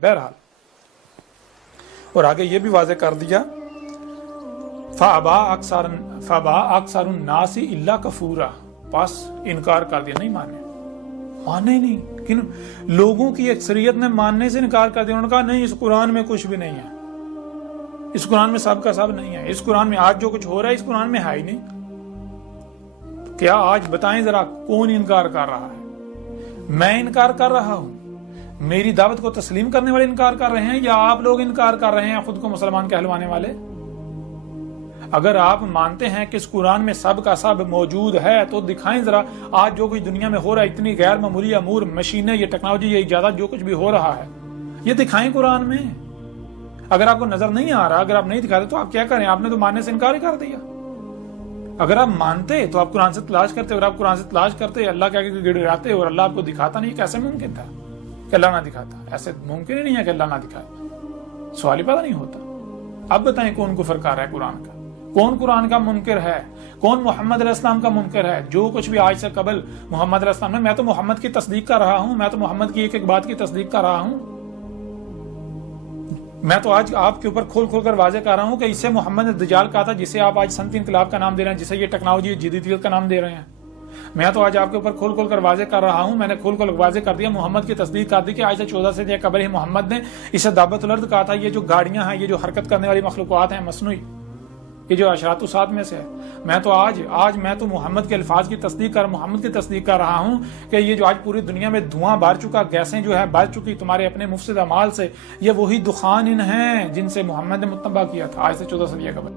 बहरहाल, और आगे ये भी वाज़ेह कर दिया फ़अबा अक्सरुन नासी इल्ला कफूरा, बस इनकार कर दिया, नहीं माने ही नहीं। किन लोगों की अक्सरियत ने मानने से इनकार कर दिया। उन्होंने कहा नहीं, इस कुरान में कुछ भी नहीं है, इस कुरान में सब का सब नहीं है, इस कुरान में आज जो कुछ हो रहा है इस कुरान में है ही नहीं। क्या आज बताएं जरा कौन इनकार कर रहा है? मैं इनकार कर रहा हूं, मेरी दावत को तस्लीम करने वाले इनकार कर रहे हैं, या आप लोग इनकार कर रहे हैं खुद को मुसलमान कहलवाने वाले? अगर आप मानते हैं कि इस कुरान में सब का सब मौजूद है तो दिखाएं जरा आज जो कुछ दुनिया में हो रहा है, इतनी गैर मामूली अमूर, मशीनें, ये टेक्नोलॉजी, ये इजाजत, जो कुछ भी हो रहा है ये दिखाएं कुरान में। अगर आपको नजर नहीं आ रहा, अगर आप नहीं दिखाते तो आप क्या करें? आपने तो मानने से इनकार ही कर दिया। अगर आप मानते तो आप कुरान से तलाश करते, अगर आप कुरान से तलाश करते, अल्लाह के आगे गिड़गिड़ाते और अल्लाह आपको दिखाता नहीं, कैसे मुमकिन था कि अल्लाह ना दिखाता? ऐसे मुमकिन ही नहीं है कि अल्लाह ना दिखाए, सवाल ही पैदा नहीं होता। अब बताएं कौन कुफर कर रहा है कुरान का? कौन कुरान का मुनकिर है? कौन मोहम्मद अलैहिस्सलाम का मुनकिर है? जो कुछ भी आज से कबल मोहम्मद अलैहिस्सलाम ने, मैं तो मोहम्मद की तस्दीक कर रहा हूं, मैं तो मोहम्मद की एक एक बात की तस्दीक कर रहा हूं। मैं तो आज आपके ऊपर खोल खोल कर वाज़ेह कर रहा हूं कि इससे मोहम्मद ने दज्जाल कहा था, जिसे आप आज सनती इनकलाब का नाम दे रहे हैं, जिसे ये टेक्नोलॉजी जदीदियत का नाम दे रहे हैं। मैं तो आज आपके ऊपर खोल खोल कर वाज़ेह कर रहा हूं, मैंने खोल खोल वाज़ेह कर दिया, मोहम्मद की तस्दीक कर दी कि आज से 14 से कबल ही मोहम्मद ने इसे दाबतुल अर्द कहा था। ये जो गाड़ियां हैं, ये जो हरकत करने वाली मखलूक़ात हैं मसनूई, ये जो अशरातु सात में से है, मैं तो आज मैं तो मोहम्मद के अल्फाज की तस्दीक कर रहा हूं कि ये जो आज पूरी दुनिया में धुआं भर चुका, गैसें जो है भर चुकी तुम्हारे अपने मुफसिद अमाल से, ये वही दुखान इन हैं जिनसे मोहम्मद ने मुत्तबा किया था आज से 14 सदी कबल।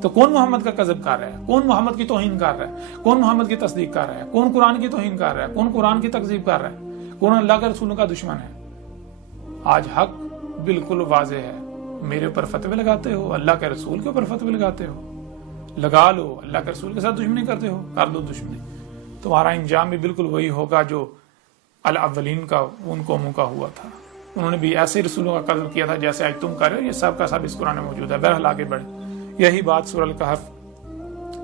तो कौन मोहम्मद का कज़ब कर रहा है? कौन मोहम्मद की तौहीन कर रहा है? कौन मोहम्मद की तस्दीक कर रहा है? कौन कुरान की तौहीन कर रहा है? कौन कुरान की तकज़ीब कर रहा है? कौन अल्लाह के रसूलों का दुश्मन है? आज हक बिल्कुल वाज़ेह है। मेरे ऊपर फतवे लगाते हो, अल्लाह के रसूल के ऊपर फतवे लगाते हो, लगा लो। अल्लाह के रसूल के साथ दुश्मनी करते हो, कर दो दुश्मनी। तुम्हारा इंजाम भी बिल्कुल वही होगा जो अल अव्वलीन का उन कौमों का हुआ था। उन्होंने भी ऐसे रसूलों का कत्ल किया था जैसे आज तुम कर रहे हो। ये सब का सब इस कुरान में मौजूद है। बहरहाल आगे बढ़े। यही बात सूरह अल कहफ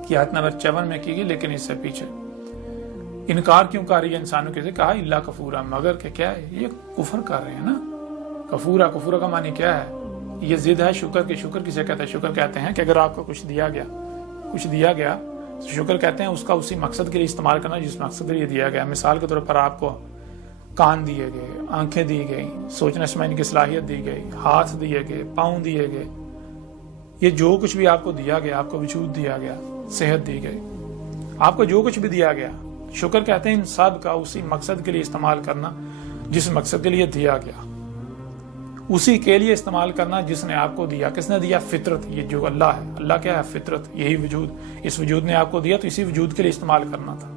की आयत नंबर 54 में की गई, लेकिन इससे पीछे इनकार क्यों कर रही है इंसानों के? कहा इल्ला कफूरा, मगर के क्या है? ये कुफर कर रहे हैं ना। कफूरा का मानी क्या है? ये जिद है शुक्र की। शुक्र किसे कहते हैं? शुक्र कहते हैं कि अगर आपको कुछ दिया गया तो शुक्र कहते हैं उसका उसी मकसद के लिए इस्तेमाल करना जिस मकसद के लिए दिया गया। मिसाल के तौर पर आपको कान दिए गए, आंखें दी गई, सोचने समझने की सलाहियत दी गई, हाथ दिए गए, पाँव दिए गए, ये जो कुछ भी आपको दिया गया, आपको वजूद दिया गया, सेहत दी गई, आपको जो कुछ भी दिया गया, शुक्र कहते हैं इन सब का उसी मकसद के लिए इस्तेमाल करना जिस मकसद के लिए दिया गया, उसी के लिए इस्तेमाल करना जिसने आपको दिया। किसने दिया? फितरत। ये जो अल्लाह है, अल्लाह क्या है? फितरत। यही वजूद, इस वजूद ने आपको दिया तो इसी वजूद के लिए इस्तेमाल करना था।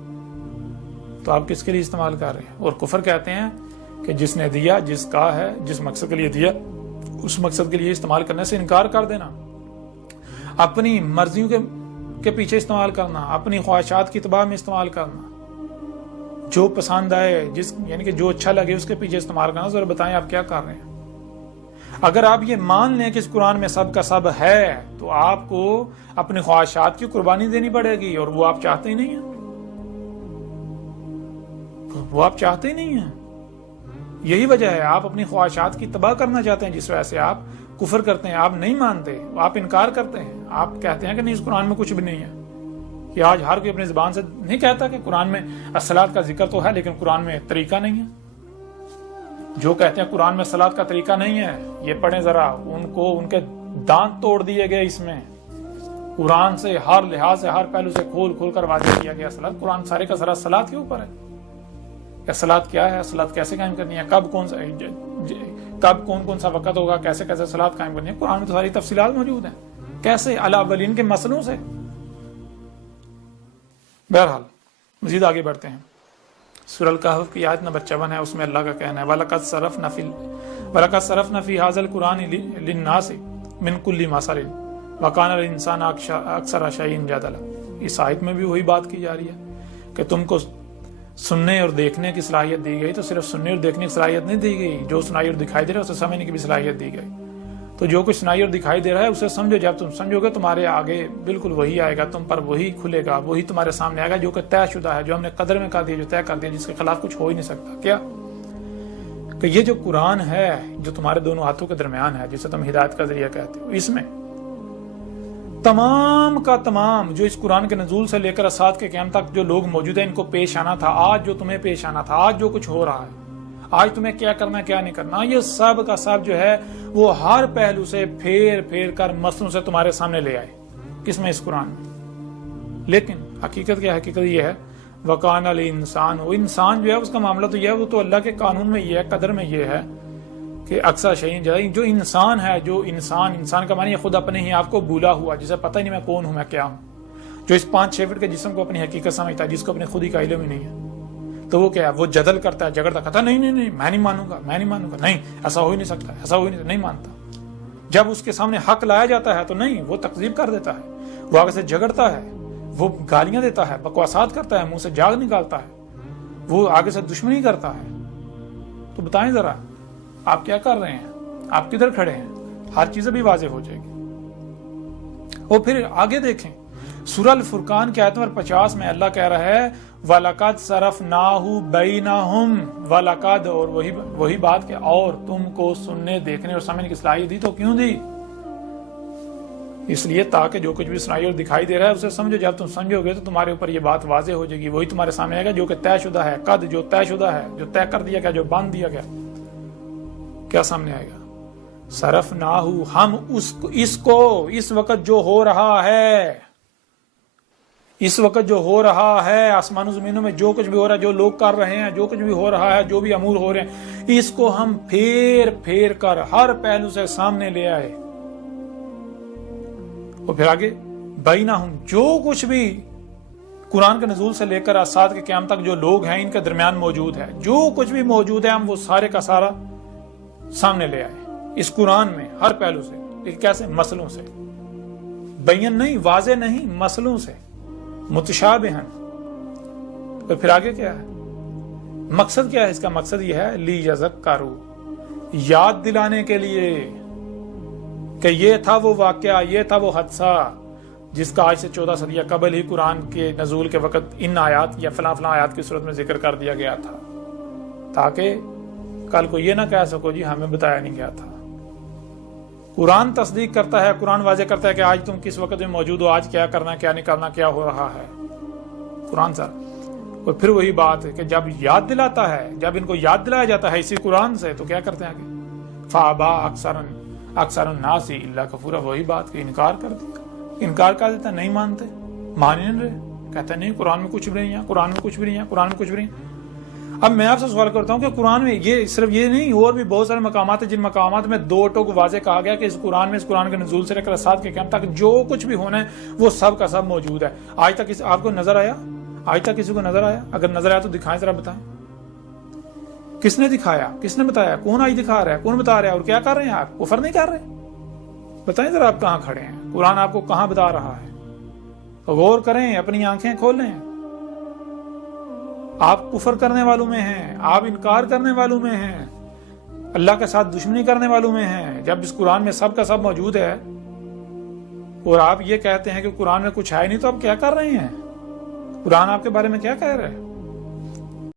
तो आप किसके लिए इस्तेमाल कर रहे हैं? और कुफर कहते हैं कि जिसने दिया, जिसका है, जिस मकसद के लिए दिया, उस मकसद के लिए इस्तेमाल करने से इनकार कर देना, अपनी मर्जियों के पीछे इस्तेमाल करना, अपनी ख्वाहिशात की तबाह में इस्तेमाल करना, जो पसंद आए, यानी कि जो अच्छा लगे उसके पीछे इस्तेमाल करना। जरा बताएं आप क्या कर रहे हैं? अगर आप ये मान लें कि इस कुरान में सब का सब है तो आपको अपनी ख्वाहिशात की कुर्बानी देनी पड़ेगी, और वो आप चाहते ही नहीं है। वो आप चाहते ही नहीं है। यही वजह है, आप अपनी ख्वाहिशात की तबाह करना चाहते हैं, जिस वजह से आप कुफर करते हैं। आप नहीं मानते, आप इनकार करते हैं। आप कहते हैं कि नहीं, इस कुरान में कुछ भी नहीं है। कि आज हर कोई अपनी जुबान से नहीं कहता कि कुरान में अस्सलात का जिक्र तो है लेकिन कुरान में तरीका नहीं है। जो कहते हैं कुरान में सलात का तरीका नहीं है, ये पढ़ें जरा, उनको उनके दांत तोड़ दिए गए। इसमें कुरान से हर लिहाज से, हर पहलू से खोल खोल कर वाज़ेह किया गया सलात। कुरान सारे का सारा सलात के ऊपर है कि सलात क्या है, सलात कैसे कायम करनी है, कब कौन सा वक्त होगा, कैसे कैसे सलात कायम करनी है। कुरान में तो सारी तफसीलात मौजूद हैं, कैसे अल अव्वलीन के मसलों से। बहरहाल मजीद आगे बढ़ते हैं। सूरह अल कहफ की आयत नंबर 54 है, उसमें अल्लाह का कहना है वलक़द सरफ़ना फ़ी हाज़ल कुरान लिन्नास मिन कुल्ली मसल व कान अल इंसान अक्सर शैइन जदला। इस आयत में भी वही बात की जा रही है कि तुमको सुनने और देखने की सलाहियत दी गई, तो सिर्फ सुनने और देखने की सलाहियत नहीं दी गई, जो सुनाई और दिखाई दे रहा है उसे समझने की भी सलाहियत दी गई। तो जो कुछ सुनाई और दिखाई दे रहा है उसे समझो। जब तुम समझोगे तुम्हारे आगे बिल्कुल वही आएगा, तुम पर वही खुलेगा, वही तुम्हारे सामने आएगा जो कि तयशुदा है, जो हमने कदर में कर दिया, जो तय कर दिया, जिसके खिलाफ कुछ हो ही नहीं सकता। क्या کہ یہ جو قرآن ہے جو تمہارے دونوں ہاتھوں کے درمیان ہے، جسے تم ہدایت کا ذریعہ کہتے ہو، اس میں تمام کا تمام جو اس قرآن کے نزول سے لے کر اسات کے قیام تک جو لوگ موجود ہیں ان کو پیش آنا تھا، آج جو تمہیں پیش آنا تھا، آج جو کچھ ہو رہا ہے، آج تمہیں کیا کرنا ہے کیا نہیں کرنا، یہ سب کا سب جو ہے وہ ہر پہلو سے پھیر پھیر کر مسلوں سے تمہارے سامنے لے آئے، کس میں؟ اس قرآن میں۔ لیکن حقیقت کیا ہے؟ حقیقت یہ ہے وَقَانَ الْإِنسَانُ، وہ انسان جو ہے اس کا معاملہ تو یہ ہے، وہ تو اللہ کے قانون میں یہ ہے، قدر میں یہ ہے کہ اکثر شیئن جو انسان ہے، جو انسان کا معنی خود اپنے ہی آپ کو بھولا ہوا، جسے پتہ ہی نہیں میں کون ہوں، میں کیا ہوں، جو اس 5-6 فٹ کے جسم کو اپنی حقیقت سمجھتا ہے، جس کو اپنی خودی کا علم ہی نہیں ہے، تو وہ کیا ہے؟ وہ جدل کرتا ہے، جھگڑتا، کہتا ہے نہیں میں نہیں مانوں گا، نہیں ایسا ہو ہی نہیں سکتا، ایسا ہو ہی نہیں مانتا۔ جب اس کے سامنے حق لایا جاتا ہے تو نہیں، وہ تکذیب کر دیتا ہے، وہ آگے سے جھگڑتا ہے، وہ گالیاں دیتا ہے، بکواسات کرتا ہے، منہ سے جاگ نکالتا ہے، وہ آگے سے دشمنی کرتا ہے۔ تو بتائیں ذرا آپ کیا کر رہے ہیں؟ آپ کدھر کھڑے ہیں؟ ہر چیز بھی واضح ہو جائے گی۔ اور پھر آگے دیکھیں سورہ الفرقان کی آیت نمبر 50 میں اللہ کہہ رہا ہے وَلَقَدْ صَرَفْنَاهُ بَيْنَهُمْ وَلَقَدْ، اور وہی بات کہ اور تم کو سننے، دیکھنے اور سمجھنے کی صلاحیت دی، تو کیوں دی؟ اس لیے تاکہ جو کچھ بھی سنائی اور دکھائی دے رہا ہے اسے سمجھو، جب تم سمجھو گے تو تمہارے اوپر یہ بات واضح ہو جائے گی، وہی تمہارے سامنے آئے گا جو کہ طے شدہ ہے، قد جو طے شدہ ہے، جو طے کر دیا گیا، جو باندھ دیا گیا، کیا سامنے آئے گا؟ صرفناہ، ہم اس وقت جو ہو رہا ہے، اس وقت جو ہو رہا ہے آسمان و زمینوں میں جو کچھ بھی ہو رہا ہے، جو لوگ کر رہے ہیں، جو کچھ بھی ہو رہا ہے، جو بھی امور ہو رہے ہیں، اس کو ہم پھیر پھیر کر ہر پہلو سے سامنے لے آئے۔ اور پھر آگے بینہم، جو کچھ بھی قرآن کے نزول سے لے کر اسات کے قیام تک جو لوگ ہیں ان کے درمیان موجود ہے، جو کچھ بھی موجود ہے ہم وہ سارے کا سارا سامنے لے آئے اس قرآن میں ہر پہلو سے۔ لیکن کیسے؟ مسئلوں سے، بین نہیں، واضح نہیں، مسئلوں سے، متشابہن۔ تو پھر آگے کیا ہے؟ مقصد کیا ہے اس کا؟ مقصد یہ ہے لیذکروا، یاد دلانے کے لیے کہ یہ تھا وہ واقعہ، یہ تھا وہ حادثہ جس کا آج سے 14 صدیہ قبل ہی قرآن کے نزول کے وقت ان آیات یا فلاں آیات کی صورت میں ذکر کر دیا گیا تھا، تاکہ کل کو یہ نہ کہہ سکو جی ہمیں بتایا نہیں گیا تھا۔ قرآن تصدیق کرتا ہے، قرآن واضح کرتا ہے کہ آج تم کس وقت میں موجود ہو، آج کیا کرنا، کیا نہیں کرنا، کیا ہو رہا ہے قرآن سے۔ اور پھر وہی بات ہے کہ جب یاد دلاتا ہے، جب ان کو یاد دلایا جاتا ہے اسی قرآن سے، تو کیا کرتے ہیں آگے؟ فابا اکثر الناس الا کفورا، وہی بات کہ انکار کر دیا، انکار کر دیتا، نہیں مانتے، مان نہیں رہے، کہتے ہیں نہیں قرآن میں کچھ بھی نہیں ہے، قرآن میں کچھ بھی نہیں ہے، قرآن میں کچھ بھی نہیں ہے۔ اب میں آپ سے سوال کرتا ہوں کہ قرآن میں یہ صرف یہ نہیں، اور بھی بہت سارے مقامات ہیں جن مقامات میں دو ٹوک واضح کہا گیا کہ اس قرآن میں، اس قرآن کے نزول سے لے کر اسات کے قیام تک جو کچھ بھی ہونا ہے وہ سب کا سب موجود ہے۔ آج تک آپ کو نظر آیا؟ آج تک کسی کو نظر آیا؟ اگر نظر آیا تو دکھائیں، ذرا بتائیں کس نے دکھایا، کس نے بتایا، کون آج دکھا رہا ہے، کون بتا رہا ہے، اور کیا کر رہے ہیں آپ؟ کفر نہیں کر رہے؟ بتائیں ذرا آپ کہاں کھڑے ہیں، قرآن آپ کو کہاں بتا رہا ہے؟ غور کریں، اپنی آنکھیں کھولیں۔ آپ کفر کرنے والوں میں ہیں، آپ انکار کرنے والوں میں ہیں، اللہ کے ساتھ دشمنی کرنے والوں میں ہیں، جب اس قرآن میں سب کا سب موجود ہے اور آپ یہ کہتے ہیں کہ قرآن میں کچھ ہے نہیں، تو آپ کیا کر رہے ہیں؟ قرآن آپ کے بارے میں کیا کہہ رہے ہیں؟